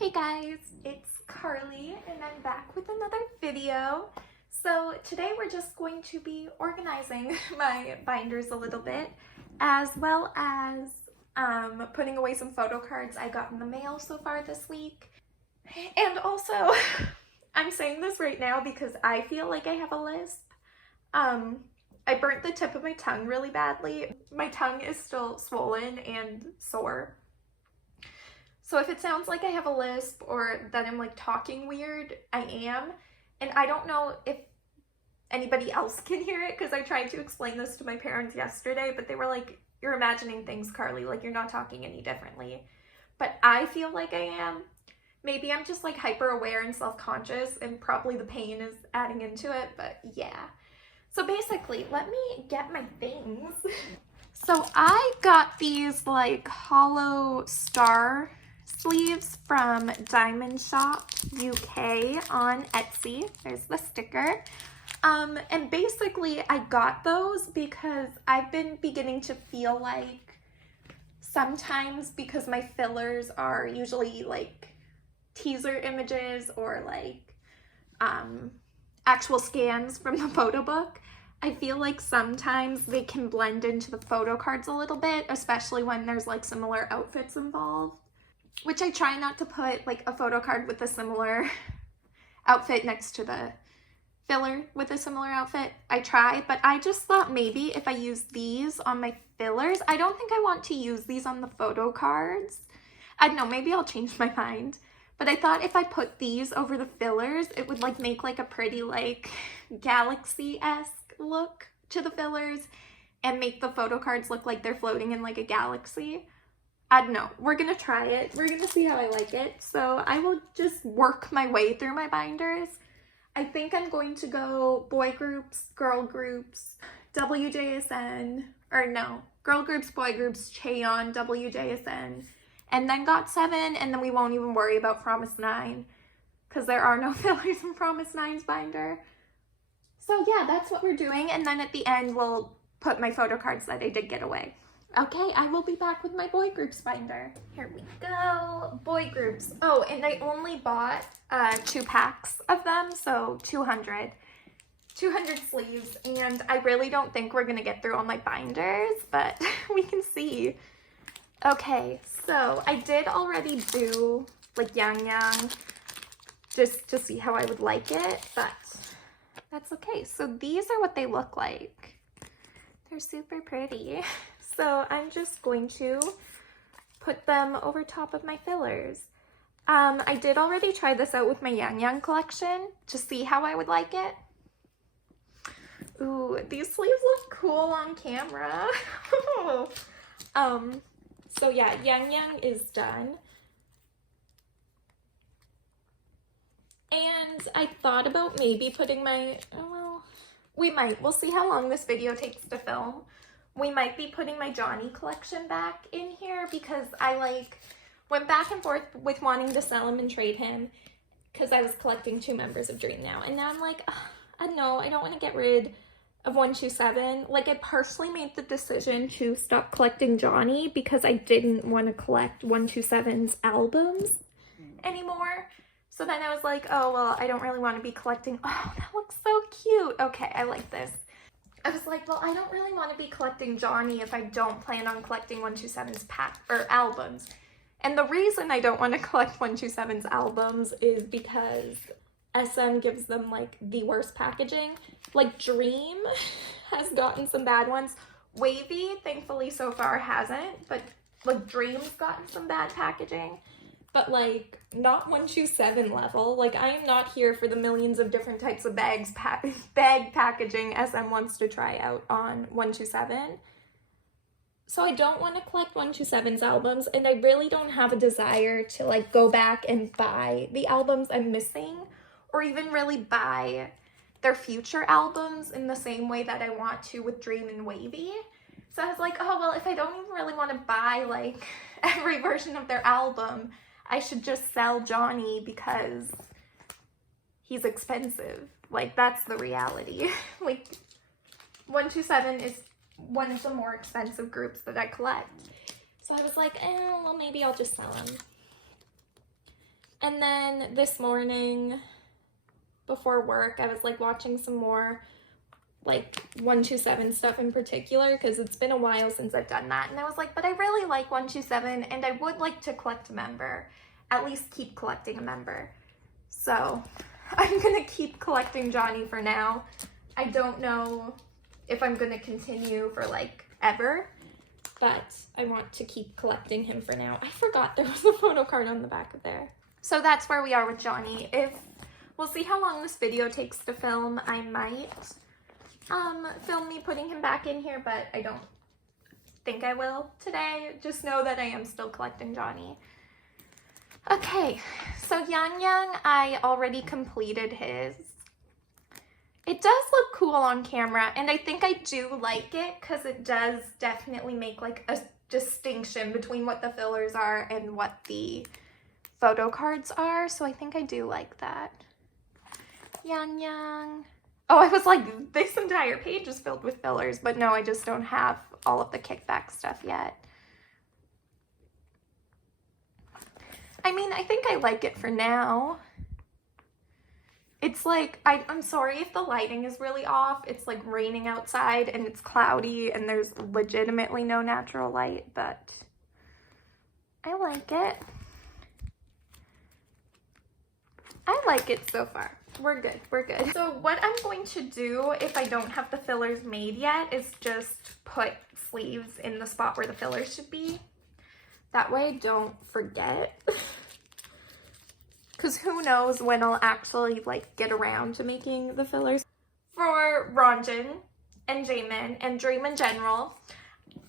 Hey guys, it's Carly and I'm back with another video. So today we're just going to be organizing my binders a little bit, as well as putting away some photo cards I got in the mail so far this week. And also, I'm saying this right now because I feel like I have a lisp. I burnt the tip of my tongue really badly. My tongue is still swollen and sore. So if it sounds like I have a lisp or that I'm like talking weird, I am. And I don't know if anybody else can hear it because I tried to explain this to my parents yesterday, but they were like, "You're imagining things, Carly, like you're not talking any differently." But I feel like I am. Maybe I'm just like hyper aware and self-conscious and probably the pain is adding into it, but yeah. So basically, let me get my things. So I got these like hollow star sleeves from Diamond Shop UK on Etsy. There's the sticker. And basically I got those because I've been beginning to feel like sometimes, because my fillers are usually like teaser images or like actual scans from the photo book, I feel like sometimes they can blend into the photo cards a little bit, especially when there's like similar outfits involved. Which I try not to put like a photo card with a similar outfit next to the filler with a similar outfit. I try, but I just thought maybe if I use these on my fillers, I don't think I want to use these on the photo cards. I don't know, maybe I'll change my mind. But I thought if I put these over the fillers, it would like make like a pretty like galaxy-esque look to the fillers and make the photo cards look like they're floating in like a galaxy. I don't know. We're gonna try it. We're gonna see how I like it. So I will just work my way through my binders. I think I'm going to go boy groups, girl groups, WJSN, or no, girl groups, boy groups, Cheon, WJSN, and then GOT7, and then we won't even worry about Promise 9 because there are no fillers in Promise 9's binder. So yeah, that's what we're doing, and then at the end we'll put my photo cards that I did get away. Okay, I will be back with my boy groups binder. Here we go, boy groups. Oh, and I only bought 2 packs of them, so 200 sleeves, and I really don't think we're gonna get through all my binders, but we can see. Okay, so I did already do like Yang Yang just to see how I would like it, but that's okay. So these are what they look like. They're super pretty. So I'm just going to put them over top of my fillers. I did already try this out with my Yang Yang collection to see how I would like it. Ooh, these sleeves look cool on camera. So yeah, Yang Yang is done. And I thought about maybe putting my, well, we'll see how long this video takes to film. We might be putting my Johnny collection back in here because I like went back and forth with wanting to sell him and trade him because I was collecting 2 members of Dream now. And now I'm like, I don't know, I don't want to get rid of 127. Like, I personally made the decision to stop collecting Johnny because I didn't want to collect 127's albums anymore. So then I was like, oh, well, I don't really want to be collecting. Oh, that looks so cute. Okay, I like this. I was like, well, I don't really want to be collecting Johnny if I don't plan on collecting 127's albums. And the reason I don't want to collect 127's albums is because SM gives them like the worst packaging. Like Dream has gotten some bad ones. Wavy, thankfully so far hasn't, but like Dream's gotten some bad packaging. But like not 127 level. Like I am not here for the millions of different types of bag packaging SM wants to try out on 127. So I don't want to collect 127's albums, and I really don't have a desire to like go back and buy the albums I'm missing, or even really buy their future albums in the same way that I want to with Dream and Wavy. So I was like, oh well, if I don't even really want to buy like every version of their album, I should just sell Johnny because he's expensive. Like, that's the reality. Like, 127 is one of the more expensive groups that I collect. So I was like, well, maybe I'll just sell him. And then this morning before work, I was like watching some more like 127 stuff in particular because it's been a while since I've done that. And I was like, but I really like 127 and I would like to collect a member, at least keep collecting a member. So I'm gonna keep collecting Johnny for now. I don't know if I'm gonna continue for like ever, but I want to keep collecting him for now. I forgot there was a photo card on the back of there. So that's where we are with Johnny. We'll see how long this video takes to film. I might film me putting him back in here, but I don't think I will today. Just know that I am still collecting Johnny. Okay, so Yang Yang, I already completed his. It does look cool on camera, and I think I do like it because it does definitely make like a distinction between what the fillers are and what the photo cards are, so I think I do like that. Yang Yang. Oh, I was like, this entire page is filled with fillers, but no, I just don't have all of the kickback stuff yet. I mean, I think I like it for now. It's like, I'm sorry if the lighting is really off. It's like raining outside and it's cloudy and there's legitimately no natural light, but I like it. I like it so far. We're good, we're good. So what I'm going to do if I don't have the fillers made yet is just put sleeves in the spot where the fillers should be. That way I don't forget. Because who knows when I'll actually like get around to making the fillers. For Ranjan and Jamin and Dream in general,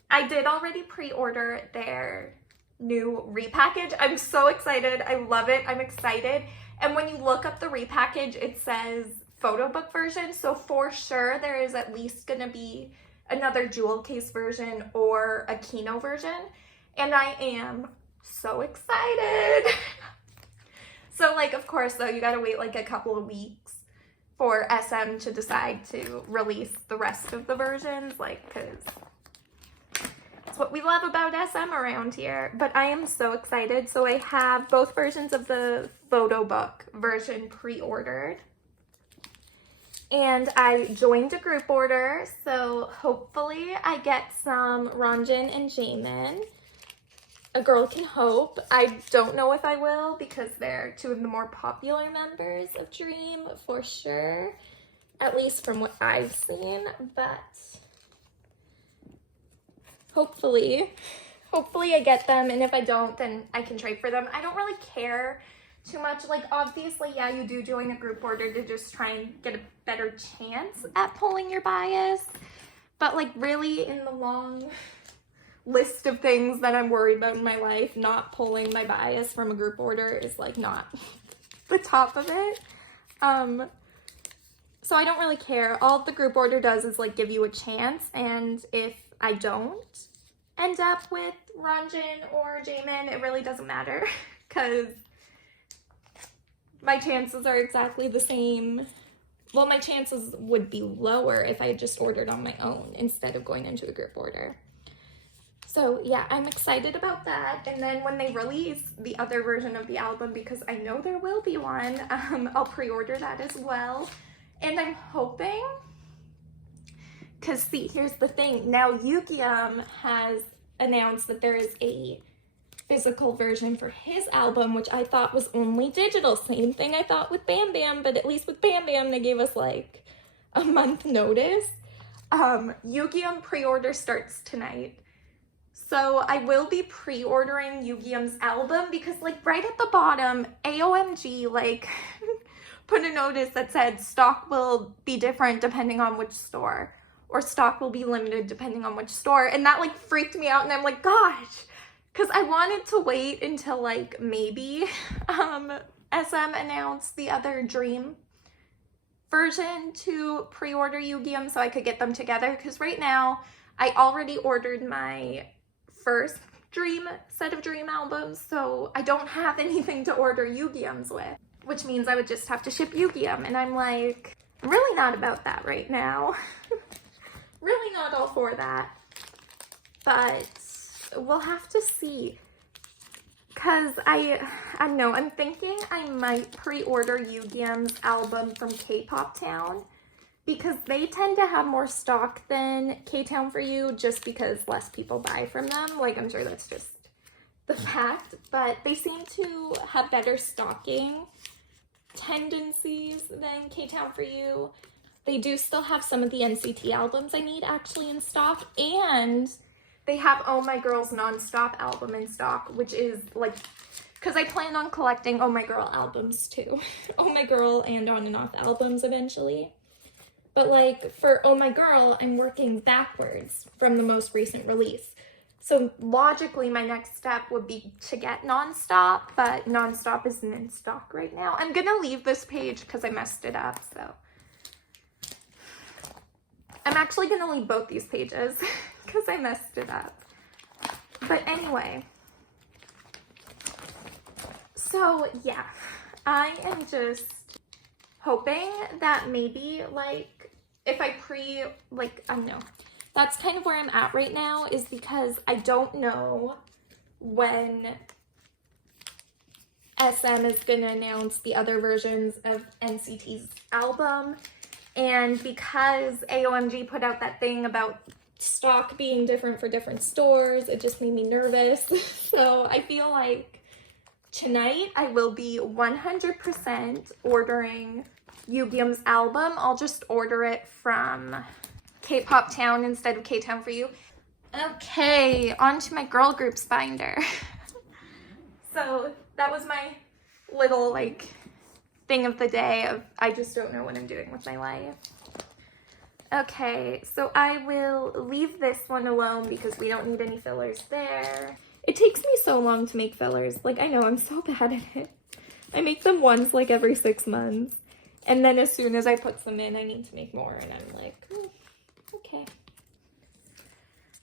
I did already pre-order their new repackage. I'm so excited. I love it. I'm excited. And when you look up the repackage, it says photo book version. So for sure, there is at least going to be another jewel case version or a Kino version. And I am so excited. So like, of course, though, you got to wait like a couple of weeks for SM to decide to release the rest of the versions. Like, because it's what we love about SM around here. But I am so excited. So I have both versions of the photo book version pre-ordered. And I joined a group order. So hopefully I get some Ranjan and Jamin. A girl can hope. I don't know if I will because they're two of the more popular members of Dream for sure. At least from what I've seen. But hopefully I get them, and if I don't, then I can trade for them. I don't really care too much. Like, obviously, yeah, you do join a group order to just try and get a better chance at pulling your bias. But, like, really, in the long list of things that I'm worried about in my life, not pulling my bias from a group order is, like, not the top of it. So I don't really care. All the group order does is, like, give you a chance, and if I don't end up with Ranjan or Jamin, it really doesn't matter because my chances are exactly the same. Well, my chances would be lower if I had just ordered on my own instead of going into a group order. So yeah, I'm excited about that. And then when they release the other version of the album, because I know there will be one, I'll pre-order that as well. And I'm hoping, because see, here's the thing. Now Yukiam has announced that there is a physical version for his album, which I thought was only digital. Same thing I thought with Bam Bam, but at least with Bam Bam, they gave us like a month notice. Yukiam pre-order starts tonight. So I will be pre-ordering Yukiam's album because like right at the bottom, AOMG like put a notice that said stock will be different depending on which store, or stock will be limited depending on which store. And that like freaked me out, and I'm like, gosh, because I wanted to wait until like maybe SM announced the other Dream version to pre-order Yukiam so I could get them together, because right now I already ordered my first Dream set of Dream albums, so I don't have anything to order Yukiam's with, which means I would just have to ship Yukiam, and I'm like, I'm really not about that right now. Really not all for that, but we'll have to see, because I don't know, I'm thinking I might pre-order Yugyeom's album from K-Pop Town, because they tend to have more stock than K-Town For You, just because less people buy from them. Like, I'm sure that's just the fact, but they seem to have better stocking tendencies than K-Town For You. They do still have some of the NCT albums I need actually in stock, and they have Oh My Girl's Non-Stop album in stock, which is like, because I plan on collecting Oh My Girl albums too. Oh My Girl and On and Off albums eventually. But like for Oh My Girl, I'm working backwards from the most recent release. So logically, my next step would be to get Nonstop, but Nonstop isn't in stock right now. I'm gonna leave this page because I messed it up, so. I'm actually gonna leave both these pages because I messed it up. But anyway. So yeah, I am just hoping that maybe like, if I I don't know. That's kind of where I'm at right now, is because I don't know when SM is going to announce the other versions of NCT's album. And because AOMG put out that thing about stock being different for different stores, it just made me nervous. So I feel like tonight I will be 100% ordering Yugyeom's album. I'll just order it from K-Pop Town instead of K-Town For You. Okay, on to my girl groups binder. So that was my little like thing of the day of I just don't know what I'm doing with my life. Okay, so I will leave this one alone because we don't need any fillers there. It takes me so long to make fillers. Like, I know I'm so bad at it. I make them once like every 6 months. And then as soon as I put them in, I need to make more. And I'm like, okay.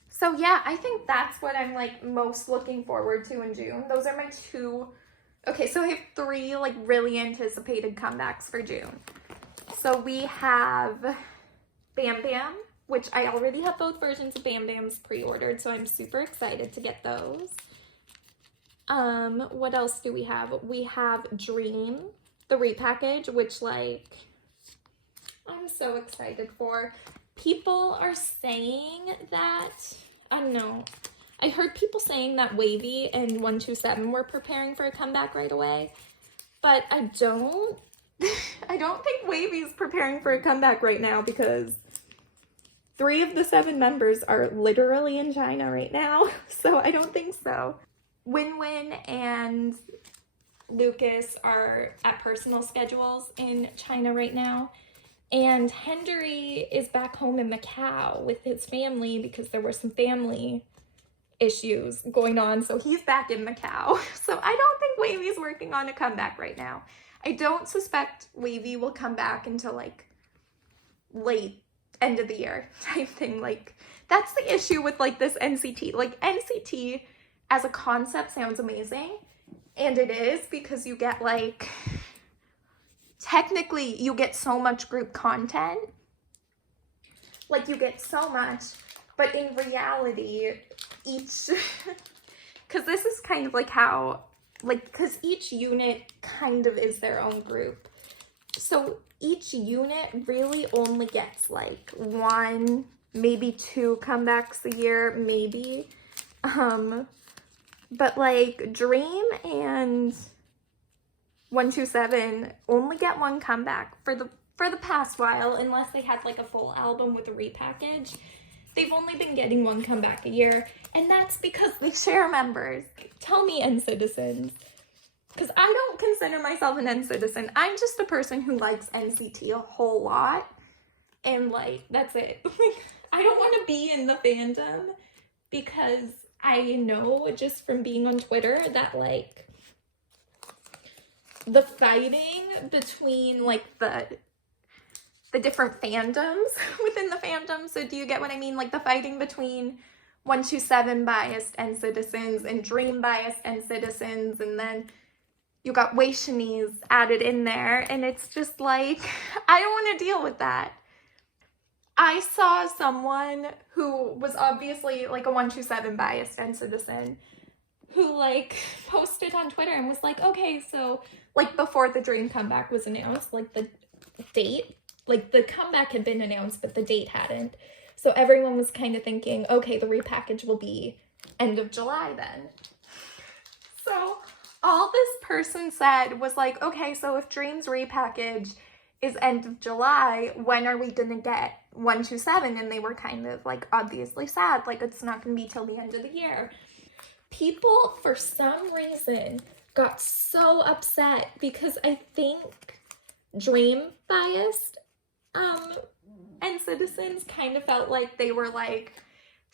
So yeah, I think that's what I'm like most looking forward to in June. Those are my 2. Okay, so I have 3 like really anticipated comebacks for June. So we have Bam Bam, which I already have both versions of Bam Bam's pre-ordered, so I'm super excited to get those. What else do we have? We have Dream, the repackage, which like I'm so excited for. People are saying that, I don't know, I heard people saying that Wavy and 127 were preparing for a comeback right away, but I don't think Wavy's preparing for a comeback right now because 3 of the 7 members are literally in China right now, so I don't think so. Win-Win and Lucas are at personal schedules in China right now, and Hendery is back home in Macau with his family because there were some family issues going on, so he's back in Macau. So I don't think Wavy's working on a comeback right now. I don't suspect Wavy will come back until like late end of the year type thing. Like, that's the issue with like this NCT. Like, NCT as a concept sounds amazing, and it is, because you get like, technically you get so much group content, like you get so much, but in reality each because this is kind of like how, like, because each unit kind of is their own group, so each unit really only gets like 1, maybe 2 comebacks a year, maybe. But like Dream and 127 only get 1 comeback for the past while, unless they had like a full album with a repackage. They've only been getting 1 comeback a year, and that's because they share members. Tell me, NCitizens. Because I don't consider myself an NCitizen. I'm just a person who likes NCT a whole lot, and like, that's it. I don't want to be in the fandom because I know just from being on Twitter that like the fighting between like the different fandoms within the fandom. So do you get what I mean? Like the fighting between 127 biased NCitizens and Dream biased NCitizens, and then you got Wei Shanice added in there, and it's just like, I don't want to deal with that. I saw someone who was obviously like a 127 biased NCitizen who like posted on Twitter and was like, okay, so like before the Dream comeback was announced, like the date, like the comeback had been announced, but the date hadn't. So everyone was kind of thinking, okay, the repackage will be end of July then. So all this person said was like, okay, so if Dream's repackage is end of July, when are we gonna get 127? And they were kind of like obviously sad, like it's not gonna be till the end of the year. People, for some reason, got so upset because I think Dream biased and citizens kind of felt like they were like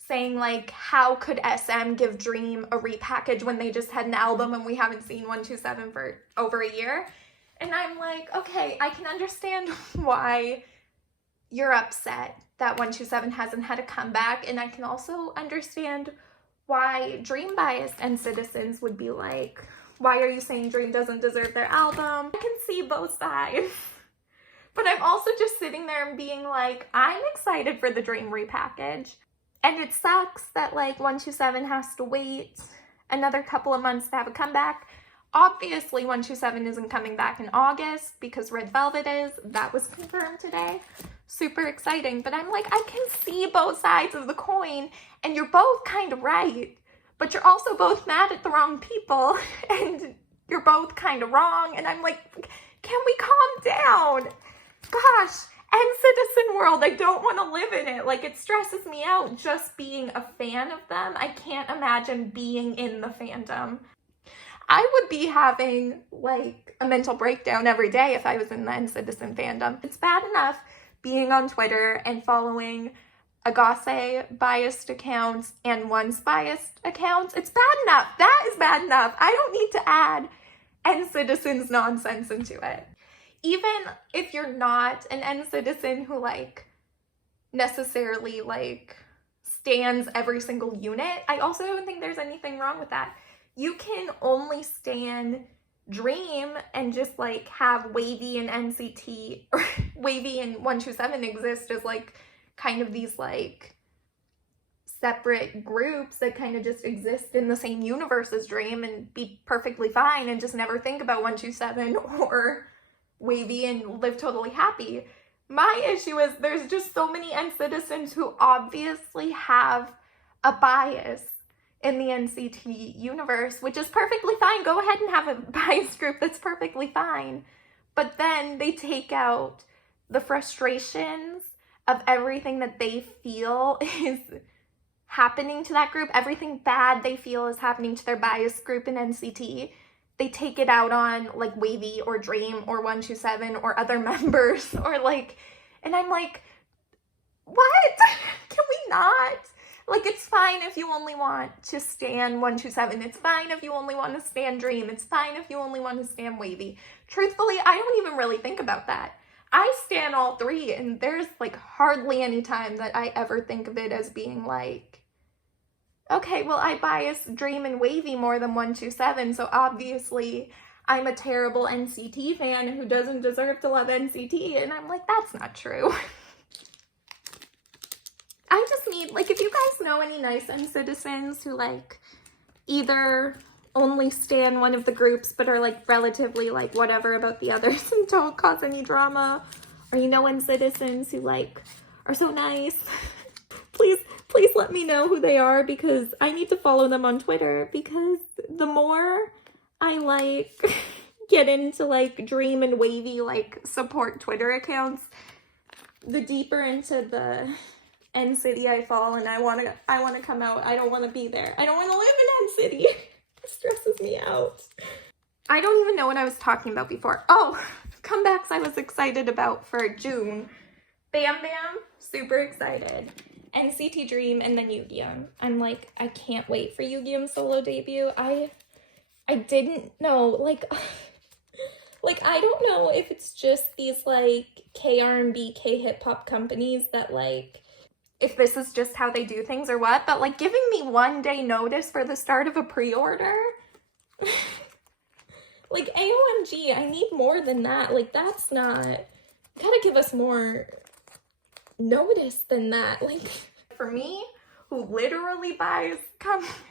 saying like, how could SM give Dream a repackage when they just had an album and we haven't seen 127 for over a year? And I'm like, okay, I can understand why you're upset that 127 hasn't had a comeback, and I can also understand why Dream biased and citizens would be like, why are you saying Dream doesn't deserve their album? I can see both sides. But I'm also just sitting there and being like, I'm excited for the Dream repackage. And it sucks that like 127 has to wait another couple of months to have a comeback. Obviously 127 isn't coming back in August because Red Velvet is. That was confirmed today. Super exciting. But I'm like, I can see both sides of the coin, and you're both kind of right. But you're also both mad at the wrong people, and you're both kind of wrong. And I'm like, can we calm down? Gosh, and citizen world, I don't want to live in it. Like, it stresses me out just being a fan of them. I can't imagine being in the fandom. I would be having like a mental breakdown every day if I was in the N-Citizen fandom. It's bad enough being on Twitter and following Agase biased accounts and Once biased accounts. It's bad enough. That is bad enough. I don't need to add N-Citizen's nonsense into it. Even if you're not an N-Citizen who like necessarily like stands every single unit, I also don't think there's anything wrong with that. You can only stan Dream and just like have Wavy and NCT, or Wavy and 127 exist as like kind of these like separate groups that kind of just exist in the same universe as Dream and be perfectly fine and just never think about 127 or Wavy and live totally happy. My issue is there's just so many N-Citizens who obviously have a bias in the NCT universe, which is perfectly fine. Go ahead and have a bias group, that's perfectly fine. But then they take out the frustrations of everything that they feel is happening to that group, everything bad they feel is happening to their bias group in NCT. They take it out on like Wavy or Dream or 127 or other members or like, and I'm like, what? Can we not? Like, it's fine if you only want to stan 127. It's fine if you only want to stan Dream. It's fine if you only want to stan Wavy. Truthfully, I don't even really think about that. I stan all three, and there's like hardly any time that I ever think of it as being like, okay, well, I bias Dream and Wavy more than 127, so obviously I'm a terrible NCT fan who doesn't deserve to love NCT, and I'm like, that's not true. I just need, like, if you guys know any nice N-Citizens who, like, either only stan one of the groups but are, like, relatively, like, whatever about the others and don't cause any drama, or you know N-Citizens who, like, are so nice, please let me know who they are, because I need to follow them on Twitter, because the more I, like, get into, like, Dream and Wavy, like, support Twitter accounts, the deeper into the N-City I fall, and I want to come out. I don't want to be there. I don't want to live in N-City. It stresses me out. I don't even know what I was talking about before. Oh, comebacks I was excited about for June. Bam Bam, super excited. NCT Dream, and then Yugyeom. I'm like, I can't wait for Yugyeom's solo debut. I didn't know, like, I don't know if it's just these, like, K-R&B, K-hip-hop companies that, like, if this is just how they do things or what, but, like, giving me 1 day notice for the start of a pre-order? Like, AOMG, I need more than that. Like, that's not, you gotta give us more notice than that. Like, for me, who literally buys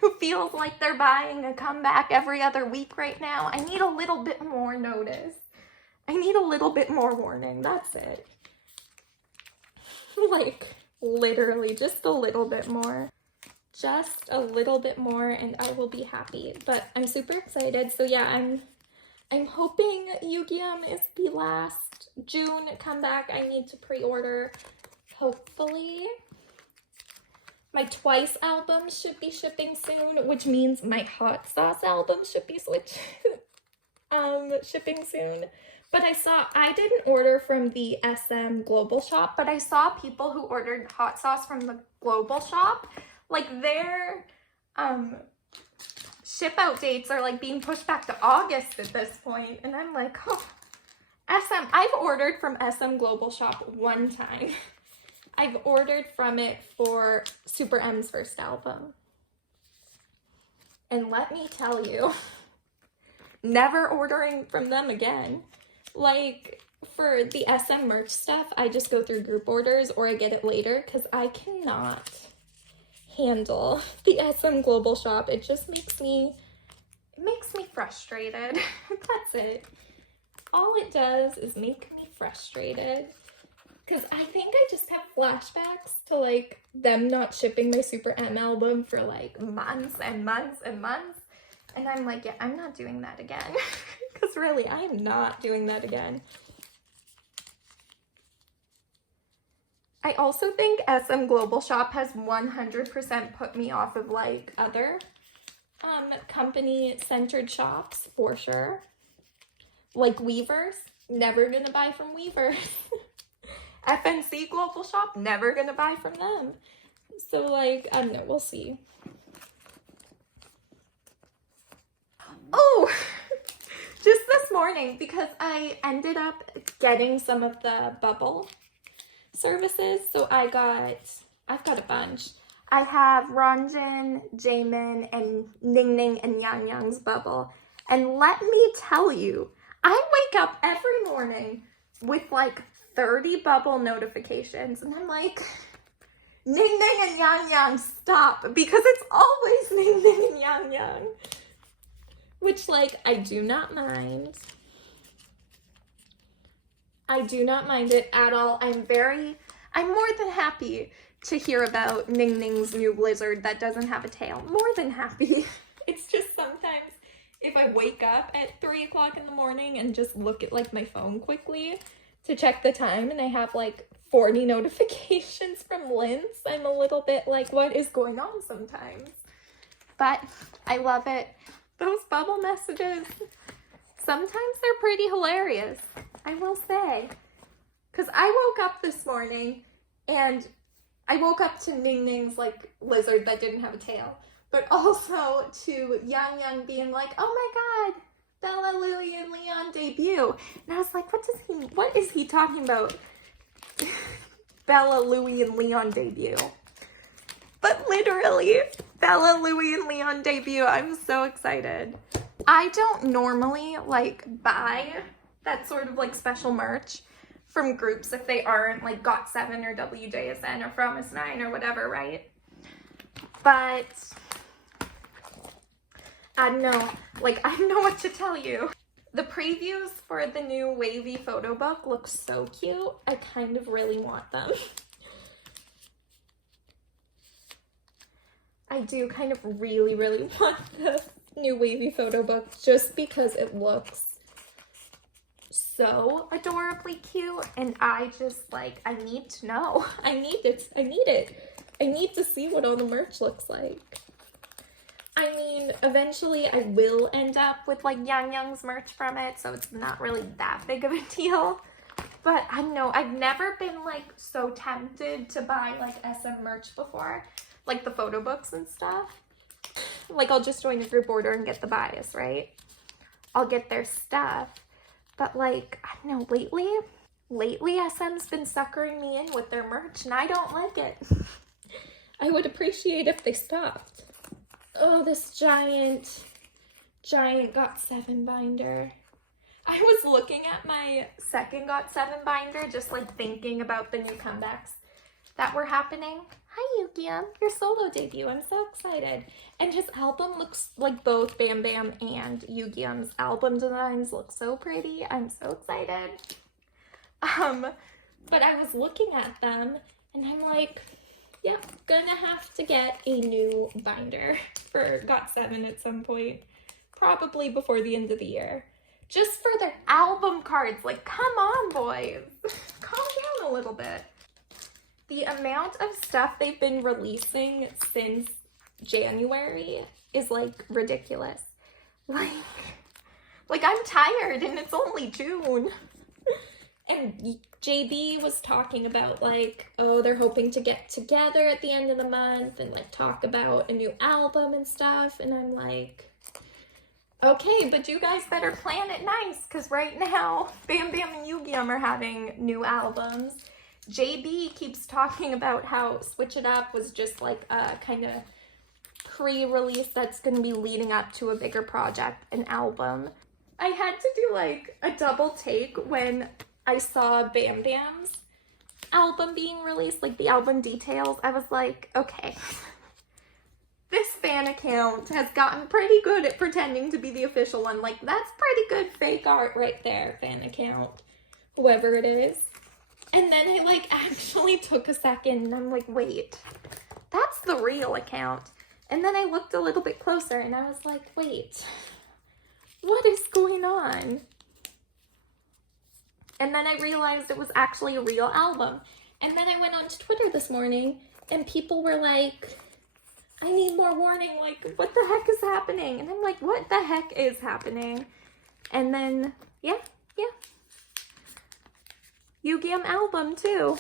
who feels like they're buying a comeback every other week right now, I need a little bit more notice. I need a little bit more warning. That's it. Like, literally, just a little bit more. Just a little bit more and I will be happy. But I'm super excited. So yeah, I'm hoping Yu-Gi-Oh! Is the last June comeback I need to pre-order. Hopefully. My Twice album should be shipping soon, which means my Hot Sauce album should be shipping soon. But I didn't order from the SM Global Shop, but I saw people who ordered Hot Sauce from the Global Shop. Like, their ship out dates are like being pushed back to August at this point. And I'm like, oh, SM, I've ordered from SM Global Shop one time. I've ordered from it for Super M's first album. And let me tell you, never ordering from them again. Like, for the SM merch stuff, I just go through group orders or I get it later because I cannot handle the SM Global Shop. It just makes me frustrated. That's it. All it does is make me frustrated. Because I think I just have flashbacks to, like, them not shipping my Super M album for, like, months and months and months. And I'm like, yeah, I'm not doing that again. Because really, I am not doing that again. I also think SM Global Shop has 100% put me off of, like, other company-centered shops, for sure. Like Weavers, never gonna buy from Weavers. FNC Global Shop, never gonna buy from them. So, like, I don't know, we'll see. Oh, just this morning, because I ended up getting some of the bubble services, so I've got a bunch. I have Ranjin, Jaemin, and Ning Ning and Yang Yang's bubble. And let me tell you, I wake up every morning with like 30 bubble notifications, and I'm like, Ning Ning and Yang Yang, stop, because it's always Ning Ning and Yang Yang. Which, like, I do not mind. I do not mind it at all. I'm more than happy to hear about Ning Ning's new blizzard that doesn't have a tail. More than happy. It's just sometimes if I wake up at 3 o'clock in the morning and just look at, like, my phone quickly to check the time and I have, like, 40 notifications from Linz, I'm a little bit like, what is going on sometimes? But I love it. Those bubble messages, sometimes they're pretty hilarious, I will say. Because I woke up this morning and I woke up to Ning Ning's, like, lizard that didn't have a tail. But also to Yang Yang being like, oh my god, Bella, Louie, and Leon debut. And I was like, what is he talking about? Bella, Louie, and Leon debut. But literally, Bella, Louie, and Leon debut. I'm so excited. I don't normally, like, buy that sort of, like, special merch from groups if they aren't, like, GOT7 or WJSN or Promise9 or whatever, right? But I don't know. Like, I don't know what to tell you. The previews for the new wavy photo book look so cute. I kind of really want them. I do kind of really, really want the new wavy photo book just because it looks so adorably cute, and I just, like, I need to know. I need it. I need to see what all the merch looks like. I mean, eventually I will end up with, like, Yang Yang's merch from it, so it's not really that big of a deal. But I don't know, I've never been, like, so tempted to buy, like, SM merch before. Like, the photo books and stuff. Like, I'll just join a group order and get the bias, right? I'll get their stuff. But, like, I don't know, lately SM's been suckering me in with their merch, and I don't like it. I would appreciate if they stopped. Oh, this giant GOT7 binder. I was looking at my second GOT7 binder, just, like, thinking about the new comebacks that were happening. Hi Yukiam, your solo debut. I'm so excited. And his album looks like both Bam Bam and Yukiam's album designs look so pretty. I'm so excited. But I was looking at them and I'm like, yeah, gonna have to get a new binder for GOT7 at some point. Probably before the end of the year. Just for their album cards. Like, come on, boys. Calm down a little bit. The amount of stuff they've been releasing since January is, like, ridiculous. Like I'm tired and it's only June. And JB was talking about, like, oh, they're hoping to get together at the end of the month and, like, talk about a new album and stuff. And I'm like, okay, but you guys better plan it nice, because right now, Bam Bam and Yukiam are having new albums. JB keeps talking about how Switch It Up was just like a kind of pre-release that's going to be leading up to a bigger project, an album. I had to do like a double take when I saw Bam Bam's album being released, like the album details. I was like, okay, this fan account has gotten pretty good at pretending to be the official one. Like, that's pretty good fake art right there, fan account, whoever it is. And then I, like, actually took a second and I'm like, wait, that's the real account. And then I looked a little bit closer and I was like, wait, what is going on? And then I realized it was actually a real album. And then I went on to Twitter this morning and people were like, I need more warning, like, what the heck is happening? And I'm like, what the heck is happening? And then, yeah. Yukiam album, too.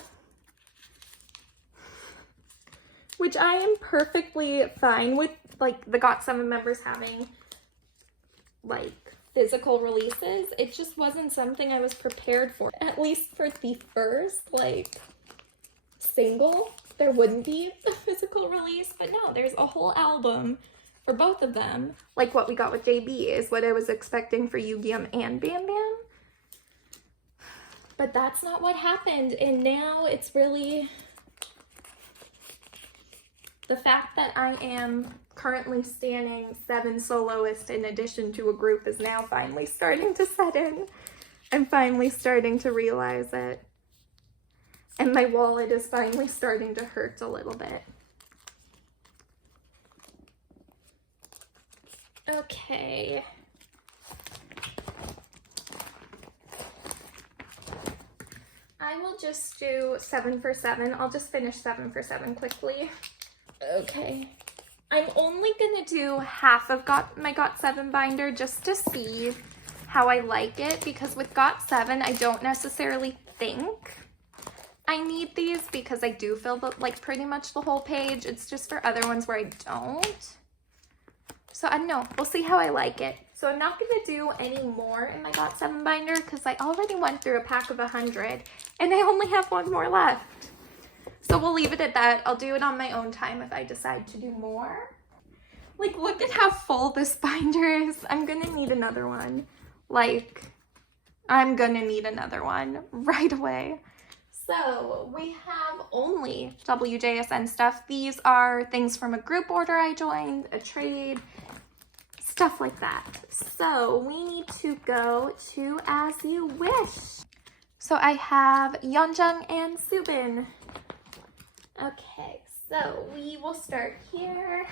Which I am perfectly fine with, like, the GOT7 members having, like, physical releases. It just wasn't something I was prepared for. At least for the first, like, single, there wouldn't be a physical release. But no, there's a whole album for both of them. Like what we got with JB is what I was expecting for Yukiam and Bam Bam. But that's not what happened, and now it's really the fact that I am currently standing 7 soloists in addition to a group is now finally starting to set in. I'm finally starting to realize it. And my wallet is finally starting to hurt a little bit. Okay. I will just do 7 for 7. I'll just finish 7 for 7 quickly. Okay. I'm only gonna do half of my GOT7 binder just to see how I like it, because with GOT7, I don't necessarily think I need these because I do fill like pretty much the whole page. It's just for other ones where I don't. So I don't know. We'll see how I like it. So I'm not going to do any more in my GOT7 binder because I already went through a pack of 100 and I only have 1 more left. So we'll leave it at that. I'll do it on my own time if I decide to do more. Like, look at how full this binder is. I'm going to need another one. Like, I'm going to need another one right away. So we have only WJSN stuff. These are things from a group order I joined, a trade, stuff like that. So we need to go to As You Wish. So I have Yeonjung and Subin. Okay, so we will start here.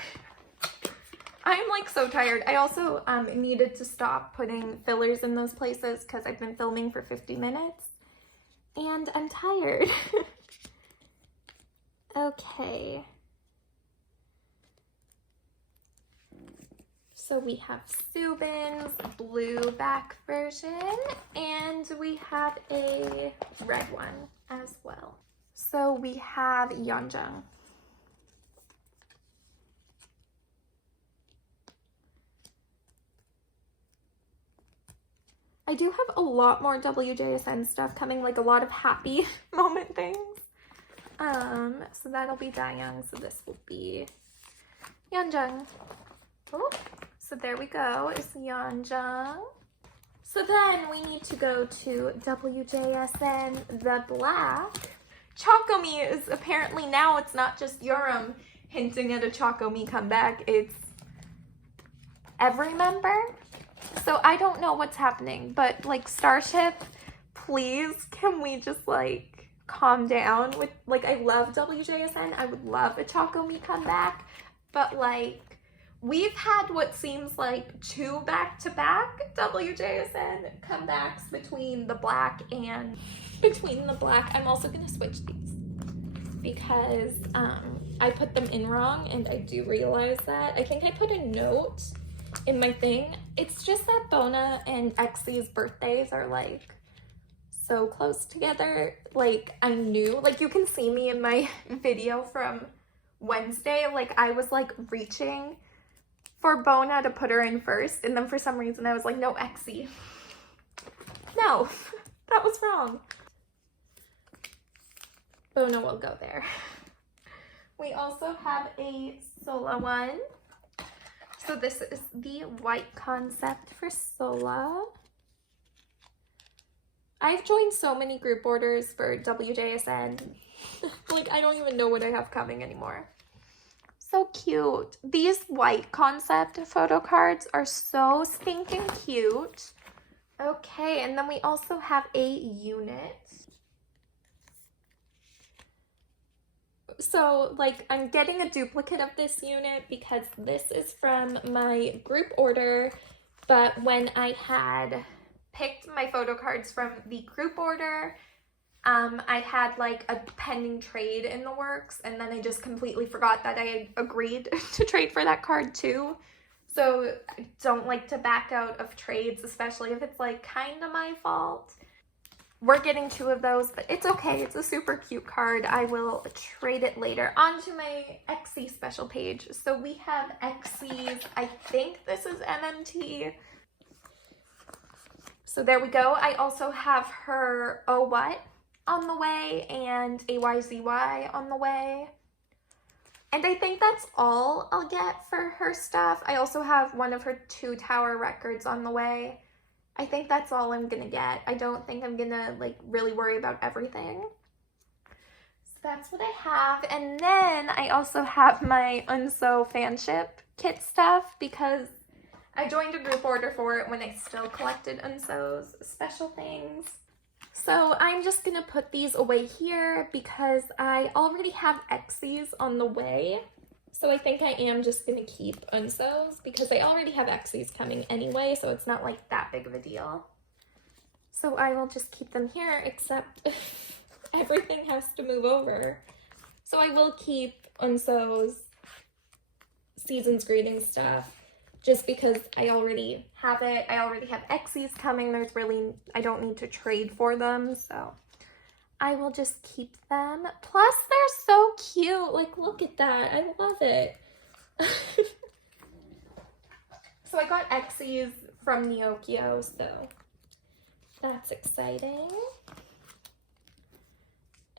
I'm like so tired. I also needed to stop putting fillers in those places because I've been filming for 50 minutes. And I'm tired. Okay. So we have Subin's blue back version, and we have a red one as well. So we have Yeonjung. I do have a lot more WJSN stuff coming, like a lot of happy moment things. So that'll be Dayoung, so this will be Yeonjung. Oh, so there we go, is Yeonjung. So then we need to go to WJSN The Black. Choco-Me is apparently now, it's not just Eurum hinting at a Choco-Me comeback, it's every member. So I don't know what's happening, but like Starship, please, can we just like calm down with, like, I love WJSN, I would love a Choco-Me comeback, but like we've had what seems like 2 back-to-back WJSN comebacks between the black and I'm also gonna switch these because I put them in wrong, and I do realize that. I think I put a note in my thing. It's just that Bona and Exy's birthdays are like so close together. Like I knew, like you can see me in my video from Wednesday, like I was like reaching for Bona to put her in first, and then for some reason I was like, no, Exy. No, that was wrong. Bona will go there. We also have a Sola one. So this is the white concept for Sola. I've joined so many group orders for WJSN. Like I don't even know what I have coming anymore. So cute. These white concept photo cards are so stinking cute. Okay, and then we also have a unit. So like I'm getting a duplicate of this unit because this is from my group order, but when I had picked my photo cards from the group order, I had like a pending trade in the works, and then I just completely forgot that I had agreed to trade for that card too. So I don't like to back out of trades, especially if it's like kind of my fault. We're getting 2 of those, but it's okay. It's a super cute card. I will trade it later. On to my Exy special page. So we have Exy's, I think this is MMT. So there we go. I also have her Oh What on the way and AYZY on the way. And I think that's all I'll get for her stuff. I also have one of her 2 Tower records on the way. I think that's all I'm gonna get. I don't think I'm gonna like really worry about everything. So that's what I have. And then I also have my Unso fanship kit stuff because I joined a group order for it when I still collected Unso's special things. So I'm just gonna put these away here because I already have Exy's on the way. So I think I am just gonna keep Unso's because I already have Exy's coming anyway, so it's not like that big of a deal. So I will just keep them here, except everything has to move over. So I will keep Unso's Season's Greetings stuff just because I already have it. I already have Exy's coming. There's really, I don't need to trade for them, so I will just keep them. Plus, they're so cute. Like, look at that. I love it. So I got Exy's from Neokyo, so that's exciting.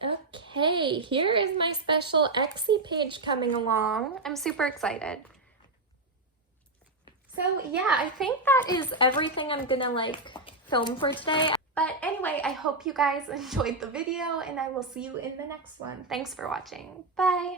Okay, here is my special Exy page coming along. I'm super excited. So yeah, I think that is everything I'm gonna like film for today. But anyway, I hope you guys enjoyed the video, and I will see you in the next one. Thanks for watching. Bye!